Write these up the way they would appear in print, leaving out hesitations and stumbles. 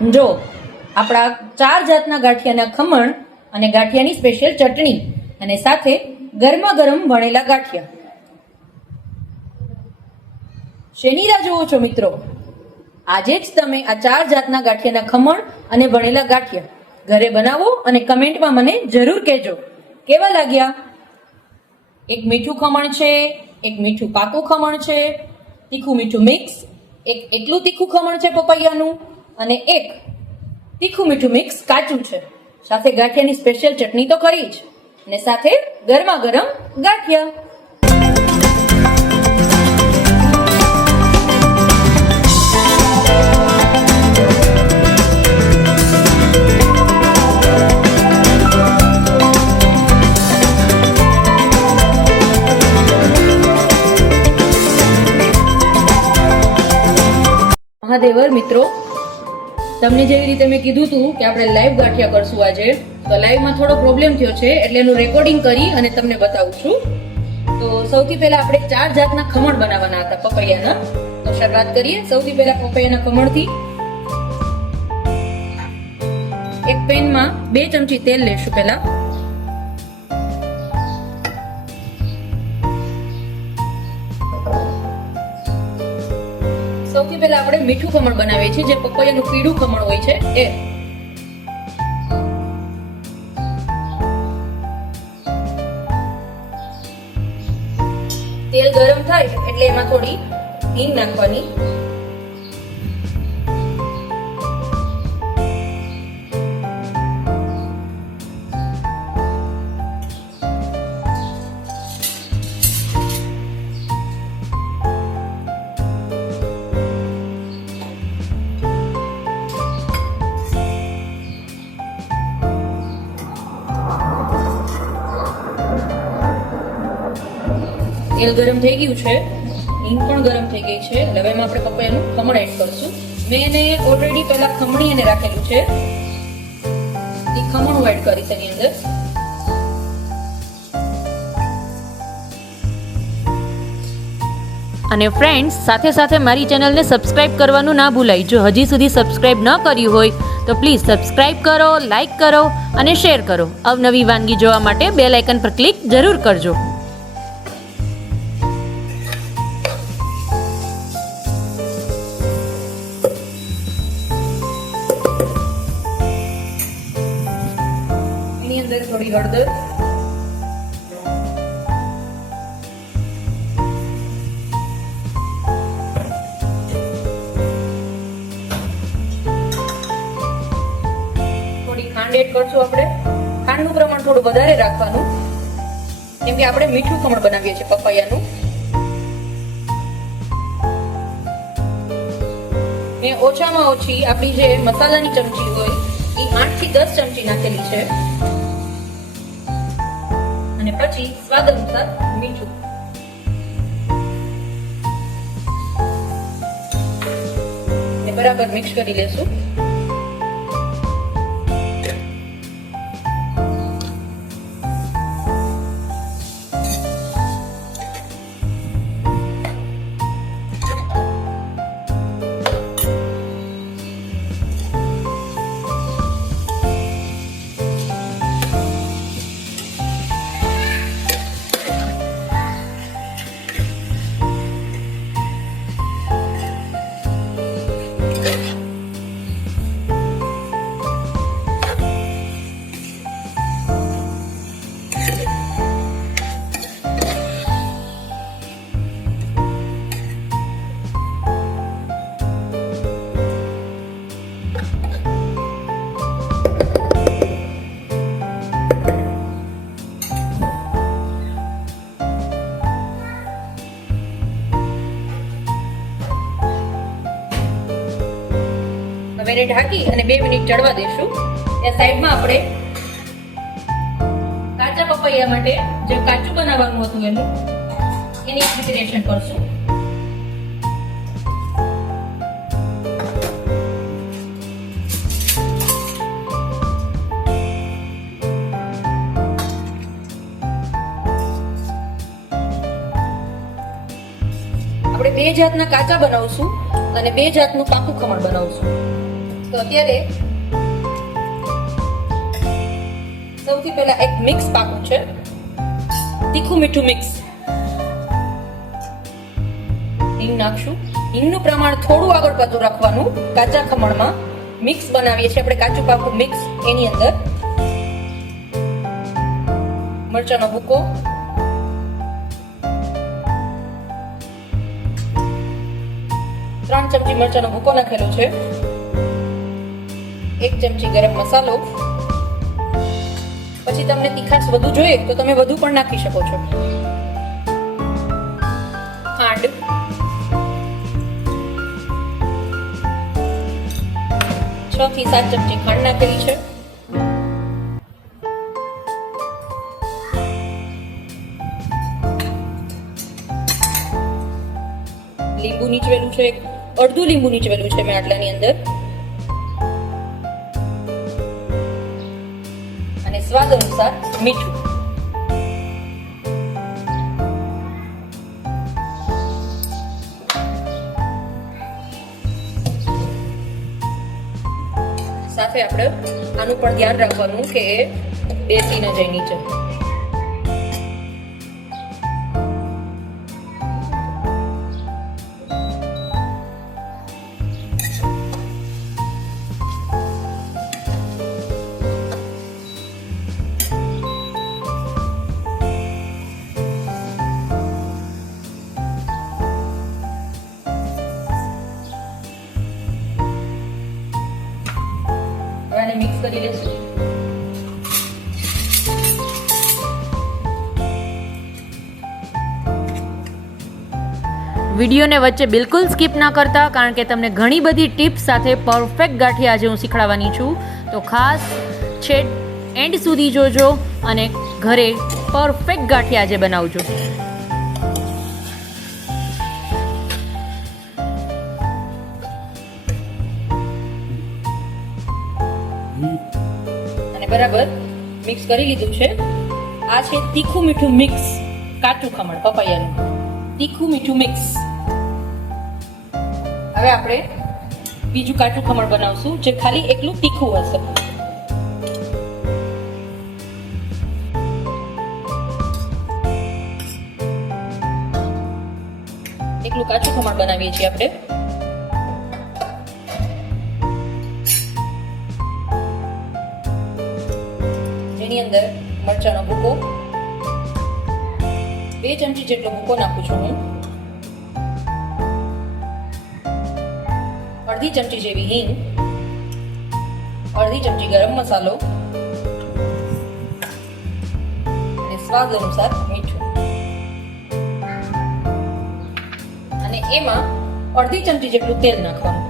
જો આપણા 4 જાતના ગાંઠિયાના ખમણ અને ગાંઠિયાની સ્પેશિયલ ચટણી અને સાથે ગરમા ગરમ વણેલા ગાંઠિયા. શેની રાહ જુઓ છો મિત્રો? આજે જ તમે આ 4 જાતના ગાંઠિયાના ખમણ અને વણેલા ગાંઠિયા ઘરે બનાવો અને કમેન્ટમાં મને જરૂર કહેજો કેવા લાગ્યા. એક મીઠું ખમણ છે, એક મીઠું પાકું ખમણ છે, તીખું મીઠું મિક્સ, એક એટલું તીખું ખમણ છે પપૈયાનું અને એક તીખું મીઠું મિક્સ કાચું છે. સાથે ગાંઠિયાની સ્પેશિયલ ચટણી તો કરી જ અને સાથે ગરમા ગરમ ગાંઠિયા. મહાદેવર મિત્રો, તમને જેવી રીતે મેં કીધું હતું કે આપણે લાઈવ ગાંઠિયા કરશું આજે, તો લાઈવમાં થોડો પ્રોબ્લેમ થયો છે એટલે એનું રેકોર્ડિંગ કરી અને તમને બતાવું છું. તો સૌથી પહેલા આપણે 4 જાતના ખમણ બનાવવાના હતા પપૈયાના. તો શરૂઆત કરીએ. સૌથી પહેલા પપૈયાના ખમણથી એક પેનમાં 2 ચમચી તેલ લેશું. પહેલા સૌથી પહેલા આપણે મીઠું ખમણ બનાવીએ છીએ, જે પપૈયાનું પીળું ખમણ હોય છે એ. તેલ ગરમ થાય એટલે એમાં થોડી હિંગ નાખવાની. તેલ ગરમ થઈ ગયું છે, હિંગ પણ ગરમ થઈ ગઈ છે. હવે એમાં આપણે પપૈયાનું ખમણ એડ કરશું. મેં એને ઓલરેડી પહેલા ખમણી અને રાખેલું છે, એ ખમણ હું એડ કરીશ એની અંદર. અને ફ્રેન્ડ્સ, સાથે સાથે મારી ચેનલને સબસ્ક્રાઇબ કરવાનું ના ભૂલાય. જો હજી સુધી સબસ્ક્રાઇબ ન કર્યું હોય તો પ્લીઝ સબસ્ક્રાઇબ કરો, લાઇક કરો અને શેર કરો. અવનવી વાનગી જોવા માટે બેલ આઇકન પર ક્લિક જરૂર કરજો. એની અંદર થોડી હળદર, ખાંડ એડ કરશું. આપણે ખાંડનું પ્રમાણ થોડું વધારે રાખવાનું, કેમ કે આપણે મીઠું ખમણ બનાવીએ છીએ પપૈયાનું. મેં ઓછામાં ઓછી આપણી જે મસાલાની ચમચી હોય એ 8 થી 10 ચમચી નાખેલી છે. અને પછી સ્વાદ અનુસાર મીઠું. બરાબર મિક્સ કરી લેશું. હવે એને ઢાંકી અને 2 મિનિટ ચડવા દેશું. એ સાઈડમાં આપણે કાચા પપૈયા માટે જે કાચું બનાવવાનું હતું એની પ્રિપેરેશન કરશું. આપણે 2 જાતના કાચા બનાવશું અને 2 જાતનું પાકું ખમણ બનાવશું. તો અત્યારે સૌથી પહેલા એક મિક્સ પાકું છે, તીખું મીઠું મિક્સ. હિંગ નાખશું. હિંગનું પ્રમાણ થોડું આગળ પાછું રાખવાનું. કાચા ખમણમાં મિક્સ બનાવીએ છીએ આપણે, કાચું પાકું મિક્સ. એની અંદર મરચાંનો ભૂકો, ત્રણ ચમચી મરચાંનો ભૂકો નાખેલો છે, 1 ચમચી ગરમ મસાલો. પછી તમને તીખાશ વધુ જોઈએ તો તમે વધુ પણ નાખી શકો છો. ખાંડ, 6 થી 7 ચમચી ખાંડ નાખેલી છે. લીંબુ નીચવેલું છે, અડધું લીંબુ નીચવેલું છે મેં આટલાની અંદર. અને સ્વાદ અનુસાર મીઠું. સાથે આપણે આનું પણ ધ્યાન રાખવાનું કે એ બેસી ન જાય નીચે. આને મિક્સ કરી લેશું. વિડીયોને વચ્ચે બિલકુલ સ્કીપ ના કરતા, કારણ કે તમને ઘણી બધી ટિપ્સ સાથે પરફેક્ટ ગાંઠિયા આજે હું શીખવાડવાની છું. તો ખાસ છેક એન્ડ સુધી જોજો અને ઘરે પરફેક્ટ ગાંઠિયા આજે બનાવજો. અને બરાબર મિક્સ કરી લીધું છે. આ છે તીખું મીઠું મિક્સ કાચું ખમણ પપૈયાનું, તીખું મીઠું મિક્સ. હવે આપણે બીજું કાચું ખમણ બનાવશું જે ખાલી એકલું તીખું હશે. એકલું કાચું ખમણ બનાવીએ છીએ આપણે. જેની અંદર મરચાંનો ભૂકો, 2 ચમચી જેટલો ભૂકો નાખું છું હું. અડધી ચમચી જેવી હિંગ, અડધી ચમચી ગરમ મસાલો અને સ્વાદ અનુસાર મીઠું. અને એમાં અડધી ચમચી જેટલું તેલ નાખવાનું.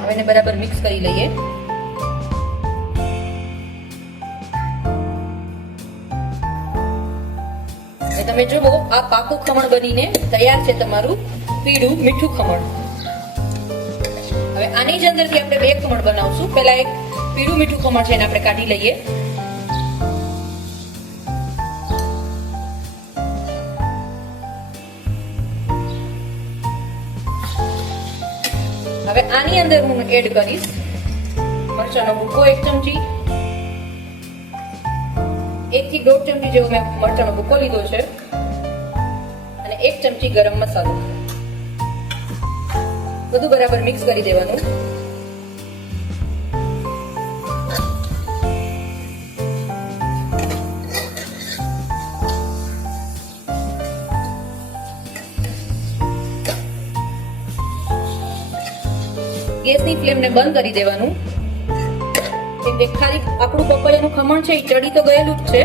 હવે એને બરાબર મિક્સ કરી લઈએ. તમે જુઓ આ પાકું ખમણ બનીને તૈયાર છે, તમારું પીળું મીઠું ખમણ. હવે આની જ અંદરથી આપણે 2 ખમણ બનાવશું. પહેલા એક પીળું મીઠું ખમણ છે એને આપણે કાઢી લઈએ. હવે આની અંદર હું એડ કરીશ મરચાંનો ભૂકો 1 ચમચી, 1 થી 1.5 ચમચી જેવો મેં મરચાંનો ભૂકો લીધો છે અને 1 ચમચી ગરમ મસાલો. બધું બરાબર મિક્સ કરી દેવાનું. ગેસની ફ્લેમને બંધ કરી દેવાનું. એટલે ખાલી આપણું પપૈયાનું ખમણ છે એ ચડી તો ગયેલું જ છે.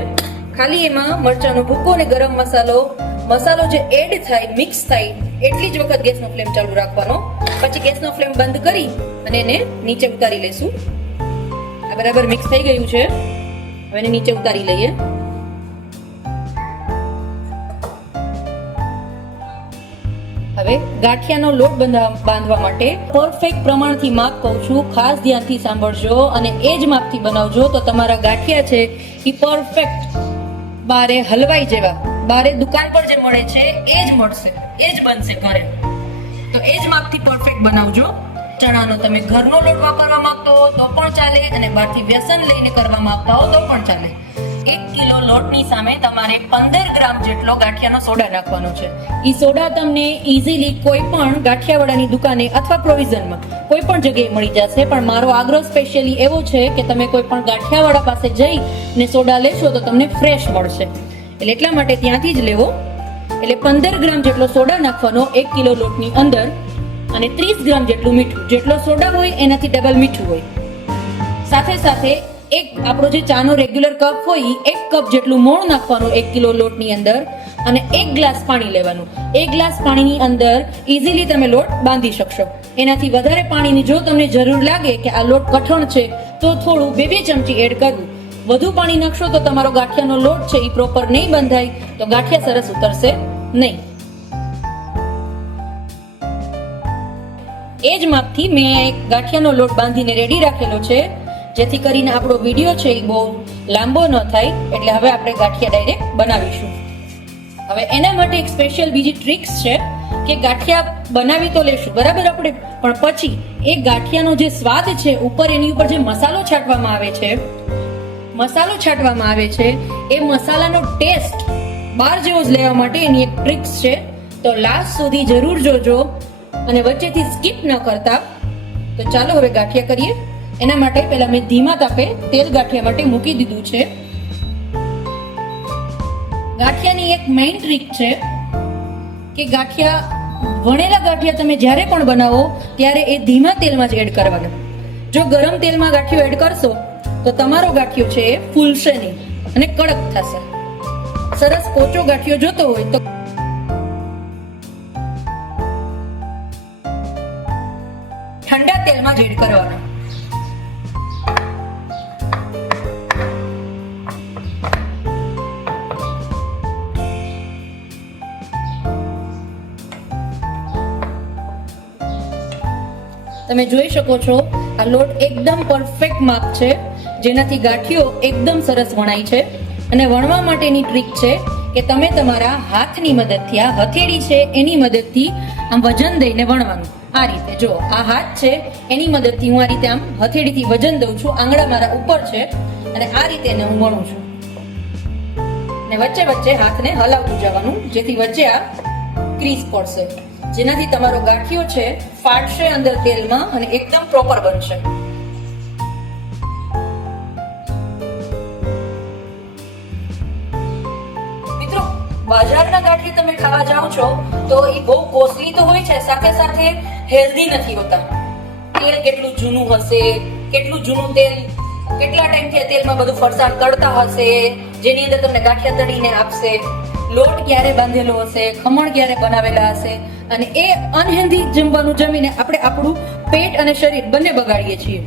ખાલી એમાં મરચાંનો ભૂકો અને ગરમ મસાલો જે એડ થાય, મિક્સ થાય, એટલી જ વખત ગેસનો ફ્લેમ ચાલુ રાખવાનો. પછી ગેસનો ફ્લેમ બંધ કરી અને એને નીચે ઉતારી લઈશું. આ બરાબર મિક્સ થઈ ગયું છે. હવે એને નીચે ઉતારી લઈએ. હવે ગાંઠિયાનો લોટ બાંધવા માટે પરફેક્ટ પ્રમાણથી માપ કહું છું, ખાસ ધ્યાનથી સાંભળજો અને એ જ માપથી બનાવજો તો તમારા ગાંઠિયા છે એ પરફેક્ટ બારે હલવાઈ જેવા બારે દુકાન પર જે મળે છે એ જ મળશે, એ જ બનશે ઘરે. તો એ જ માપથી પરફેક્ટ બનાવજો. ચણાનો તમે ઘરનો લોટ વાપરવા માંગતો હો તો પણ ચાલે, અને બહારથી વ્યસન લઈને કરવા માંગતા હો તો પણ ચાલે. 1 કિલો લોટની સામે તમારે 15 ગ્રામ જેટલો ગાંઠિયાનો સોડા નાખવાનો છે. ઈ સોડા તમને ઈઝીલી કોઈ પણ ગાંઠિયાવાળાની દુકાને અથવા પ્રોવિઝનમાં કોઈ પણ જગ્યાએ મળી જશે. પણ મારો આગ્રહ સ્પેશિયલી એવો છે કે તમે કોઈ પણ ગાંઠિયાવાળા પાસે જઈ ને સોડા લેશો તો તમને ફ્રેશ મળશે. એટલે એટલા માટે ત્યાંથી જ લેવો. એટલે 15 ગ્રામ જેટલો સોડા નાખવાનો 1 કિલો લોટની અંદર, અને 30 ગ્રામ જેટલું મીઠું. જેટલો સોડા હોય એનાથી ડબલ મીઠું હોય. સાથે સાથે એક આપણો જે ચાનો રેગ્યુલર કપ હોય 1 કપ જેટલું મોણ નાખવાનું 1 કિલો લોટની અંદર, અને 1 ગ્લાસ પાણી લેવાનું. 1 ગ્લાસ પાણીની અંદર ઇઝીલી તમે લોટ બાંધી શકશો. એનાથી વધારે પાણીની જો તમને જરૂર લાગે કે આ લોટ કઠણ છે તો થોડું 2 ચમચી એડ કરવું. વધુ પાણી નાખશો તો તમારો ગાંઠિયાનો લોટ છે એ પ્રોપર નહીં બંધાય, તો ગાંઠિયા સરસ ઉતરશે નહીં. એ જ માપથી મેં એક ગાંઠિયાનો લોટ બાંધીને રેડી રાખેલો છે, જેથી કરીને આપણો વિડીયો છે એ બહુ લાંબો ન થાય. એટલે હવે આપણે ગાંઠિયા ડાયરેક્ટ બનાવીશું. હવે એના માટે એક સ્પેશિયલ બીજી ટ્રિક્સ છે કે ગાંઠિયા બનાવી તો લેશું બરાબર આપણે, પણ પછી એ ગાંઠિયાનો જે સ્વાદ છે ઉપર એની ઉપર જે મસાલો છાંટવામાં આવે છે એ મસાલાનો ટેસ્ટ બહાર જેવો જ લેવા માટે એની એક ટ્રિક્સ છે. તો લાસ્ટ સુધી જરૂર જોજો અને વચ્ચેથી સ્કીપ ન કરતા. તો ચાલો હવે ગાંઠિયા કરીએ. એના માટે પહેલા મેં ધીમા તાપે તેલ ગાંઠિયા માટે મૂકી દીધું છે. ગાંઠિયાની એક મેઇન ટ્રીક છે કે વણેલા ગાંઠિયા તમે જ્યારે પણ બનાવો ત્યારે એ ધીમા તેલમાં જ એડ કરવાના. જો ગરમ તેલમાં ગાંઠિયો એડ કરશો તો તમારો ગાંઠિયો છે એ ફૂલશે નહીં અને કડક થશે. સરસ પોચો ગાંઠિયો જોતો હોય તો ઠંડા તેલમાં જ એડ કરવાના. તમે જોઈ શકો છો આ લોટ એકદમ પરફેક્ટ માપ છે, જેનાથી ગાંઠિયો એકદમ સરસ વણાય છે. અને વણવા માટેની ટ્રીક છે કે તમે તમારા હાથની મદદથી, આ હથેળી છે એની મદદથી આમ વજન દઈને વણવાનું. આ રીતે જો આ હાથ છે એની મદદથી હું આ રીતે આમ હથેળીથી વજન દઉં છું. આંગળા મારા ઉપર છે અને આ રીતે એને હું વણું છું. ને વચ્ચે વચ્ચે હાથને હલાવતું જવાનું, જેથી વચ્ચે આ ક્રીઝ પડશે, જેનાથી તમારો ગાંઠિયો છે ફાટશે અંદર તેલમાં અને એકદમ પ્રોપર બનશે. મિત્રો, બજારના ગાંઠિયા તમે ખાવા જાઓ છો તો એ બહુ કોસ્ટલી તો હોય છે, સાથે સાથે હેલ્ધી નથી હોતા. તેલ કેટલું જૂનું હશે, કેટલું જૂનું તેલ, કેટલા ટાઈમથી તેલમાં બધું ફરસાણ તળતા હશે, જેની અંદર તમને ગાંઠિયા તળીને આપશે. લોટ ક્યારે બાંધેલો હશે, ખમણ ક્યારે બનાવેલા હશે, અને એ અનહેલ્ધી જમવાનું જમીને આપણે આપણું પેટ અને શરીર બંને બગાડીએ છીએ.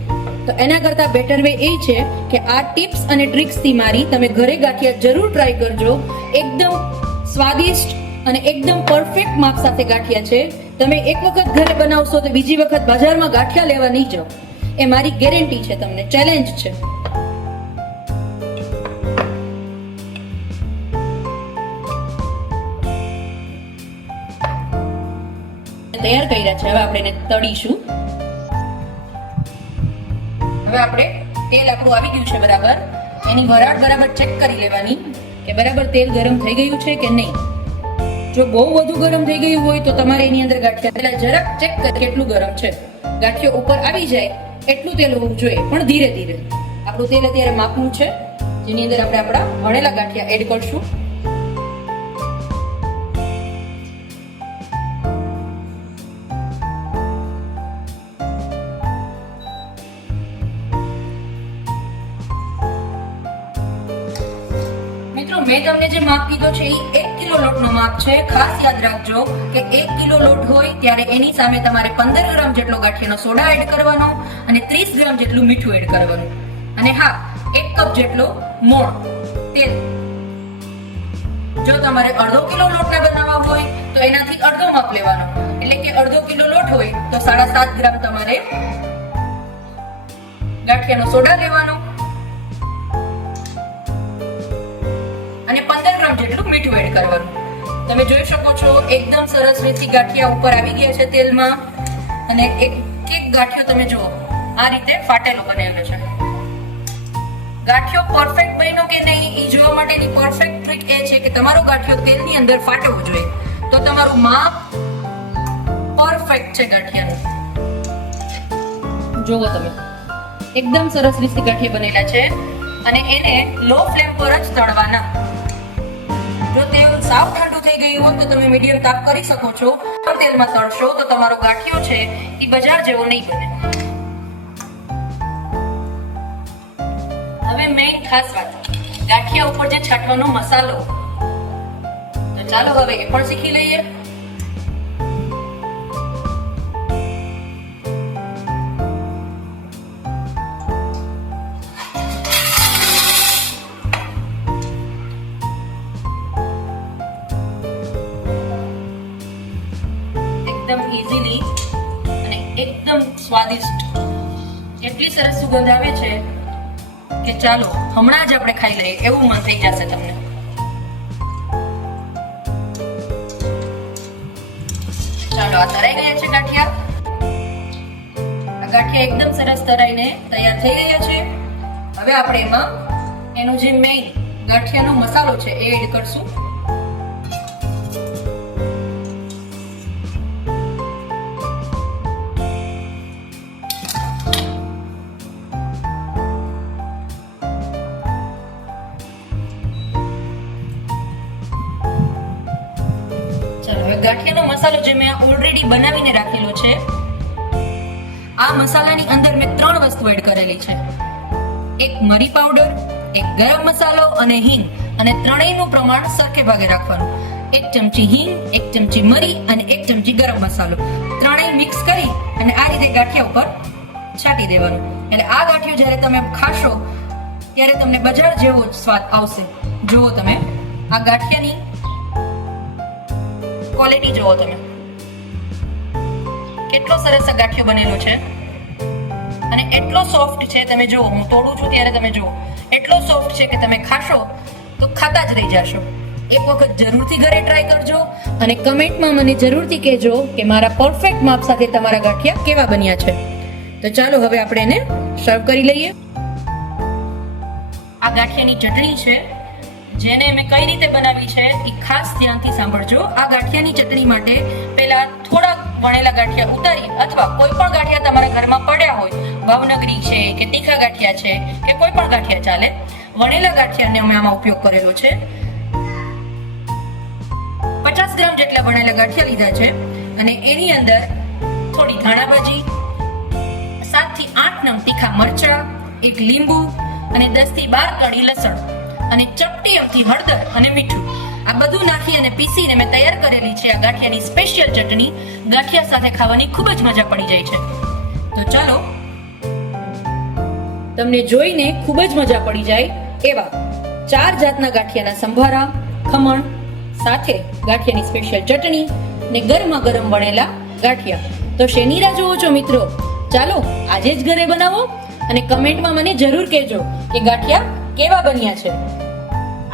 તો એના કરતા બેટર વે એ છે કે આ ટિપ્સ અને ટ્રિક્સથી મારી તમે ઘરે ગાંઠિયા જરૂર ટ્રાય કરજો. એકદમ સ્વાદિષ્ટ અને એકદમ પરફેક્ટ માપ સાથે ગાંઠિયા છે. તમે એક વખત ઘરે બનાવશો તો બીજી વખત બજારમાં ગાંઠિયા લેવા નહીં જાઓ, એ મારી ગેરંટી છે, તમને ચેલેન્જ છે. તૈયાર કર્યા છે, હવે આપણે એને તળીશું. હવે આપણે તેલ આપણું આવી ગયું છે બરાબર, એની વરાળ બરાબર ચેક કરી લેવાની કે બરાબર તેલ ગરમ થઈ ગયું છે કે નહીં. જો બહુ વધુ ગરમ થઈ ગયું હોય તો તમારે એની અંદર ગાંઠિયા પહેલા જરાક ચેક કરી કેટલું ગરમ છે. ગાંઠિયો ઉપર આવી જાય એટલું તેલ હોવું જોઈએ, પણ ધીરે ધીરે. આપણું તેલ અત્યારે માપનું છે, જેની અંદર આપણે આપણા વણેલા ગાંઠિયા એડ કરશું. મેં તમને જે માપ કીધો છે એ 1 કિલો લોટનો માપ છે. ખાસ યાદ રાખજો કે 1 કિલો લોટ હોય ત્યારે એની સામે તમારે 15 ગ્રામ જેટલો ગાંઠિયાનો સોડા એડ કરવાનો અને 30 ગ્રામ જેટલું મીઠું એડ કરવાનું, અને હા 1 કપ જેટલો મોણ તેલ. જો તમારે અડધો કિલો લોટના બનાવવા હોય તો એનાથી અડધો માપ લેવાનો, એટલે કે અડધો કિલો લોટ હોય તો 7.5 ગ્રામ તમારે ગાંઠિયાનો સોડા લેવાનો. અને 15 ગ્રામ જેટલું મીઠું એડ કરવાનું. તમે જોઈ શકો છો એકદમ સરસ રીતે ગાંઠિયા ઉપર આવી ગયા છે તેલમાં, અને એક એક ગાંઠિયો તમે જુઓ આ રીતે ફાટેલો બનેલો છે. ગાંઠિયો પરફેક્ટ બન્યો કે નહીં એ જોવા માટેની પરફેક્ટ ટ્રીક એ છે કે તમારો ગાંઠિયો તેલની અંદર ફાટવો જોઈએ, તો તમારું માપ પરફેક્ટ છે ગાંઠિયાનું. જુઓ તમે એકદમ સરસ રીતે ગાંઠિયા બનેલા છે, અને એને લો ફ્લેમ પર જ તળવાના. જો તેલ સાવ ઠંડુ થઈ ગયું હોય તો તમે મીડિયમ તાપ કરી શકો છો, પણ તેલમાં તળશો તો તમારો ગાંઠિયો છે એ બજાર જેવો નહીં બને. હવે મેઇન ખાસ વાત, ગાંઠિયા ઉપર જે છાંટવાનો મસાલો, તો ચાલો હવે એ પણ શીખી લઈએ. એકદમ ઇઝીલી અને એકદમ સ્વાદિષ્ટ, એટલી સરસ સુગંધ આવે છે કે ચાલો હમણાં જ આપણે ખાઈ લઈએ એવું મન થઈ જશે તમને. ચાલો આ તરાઈ ગયા છે ગાંઠિયા. આ ગાંઠિયા એકદમ સરસ તરાઈને તૈયાર થઈ ગયા છે. હવે આપણે એમાં એનું જે મેઇન ગાંઠિયાનો મસાલો છે એ એડ કરશું. ગાંઠિયાનો મસાલો જે મેં ઓલરેડી બનાવીને રાખેલો છે, આ મસાલાની અંદર મેં 3 વસ્તુ એડ કરેલી છે. એક મરી પાવડર, એક ગરમ મસાલો અને હિંગ, અને ત્રણેયનું પ્રમાણ સરખે ભાગે રાખવાનું. 1 ચમચી હિંગ, 1 ચમચી મરી અને 1 ચમચી ગરમ મસાલો, ત્રણેય મિક્સ કરી અને આ રીતે ગાંઠિયા ઉપર છાંટી દેવાનું. એટલે આ ગાંઠિયો જ્યારે તમે ખાશો ત્યારે તમને બજાર જેવો જ સ્વાદ આવશે. જુઓ તમે આ ગાંઠિયાની ક્વોલિટી જુઓ તમે, કેટલો સરસ આ ગાંઠિયો બનેલો છે અને એટલો સોફ્ટ છે. તમે જુઓ, હું તોડું છું ત્યારે તમે જુઓ એટલો સોફ્ટ છે કે તમે ખાશો તો ખાતા જ રહી જશો. એક વખત જરૂરથી ઘરે ટ્રાય કરજો અને કમેન્ટમાં મને જરૂરથી કહેજો કે મારા પરફેક્ટ માપ સાથે તમારા ગાંઠિયા કેવા બન્યા છે. તો ચાલો હવે આપણે એને સર્વ કરી લઈએ. આ ગાંઠિયાની ચટણી છે, જેને મેં કઈ રીતે બનાવી છે એ ખાસ ધ્યાનથી સાંભળજો. આ ગાંઠિયાની ચટણી માટે પહેલા થોડા વણેલા ગાંઠિયા ઉતારી, અથવા કોઈ પણ ગાંઠિયા તમારા ઘરમાં પડ્યા હોય, ભાવનગરી છે કે તીખા ગાંઠિયા છે કે કોઈ પણ ગાંઠિયા ચાલે, વણેલા ગાંઠિયાને અમે આમાં ઉપયોગ કરેલો છે. 50 ગ્રામ જેટલા વણેલા ગાંઠિયા લીધા છે, અને એની અંદર થોડી ધાણાભાજી, 7 થી 8 નંગ તીખા મરચા, એક લીંબુ અને 10 થી 12 કળી લસણ, અને ચપટી અમથી હળદર અને મીઠું, આ બધું નાખી અને પીસીને મેં તૈયાર કરેલી છે આ ગાંઠિયાની સ્પેશિયલ ચટણી. ગાંઠિયા સાથે ખાવાની ખૂબ જ મજા પડી જાય છે. તો ચાલો, તમને જોઈને ખૂબ જ મજા પડી જાય એવા 4 જાતના ગાંઠિયાના સંભારા, ખમણ સાથે ગાંઠિયાની સ્પેશિયલ ચટણી ને ગરમા ગરમ વણેલા ગાંઠિયા. તો શેની રાહ જોવો છો મિત્રો? ચાલો આજે જ ઘરે બનાવો અને કમેન્ટમાં મને જરૂર કહેજો કે ગાંઠિયા કેવા બન્યા છે.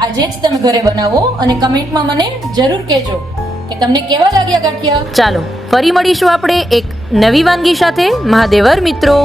આજે જ તમે ઘરે બનાવો અને કમેન્ટમાં મને જરૂર કહેજો કે તમને કેવા લાગ્યા ગાંઠિયા. ચાલો ફરી મળીશું આપણે એક નવી વાનગી સાથે. મહાદેવર મિત્રો.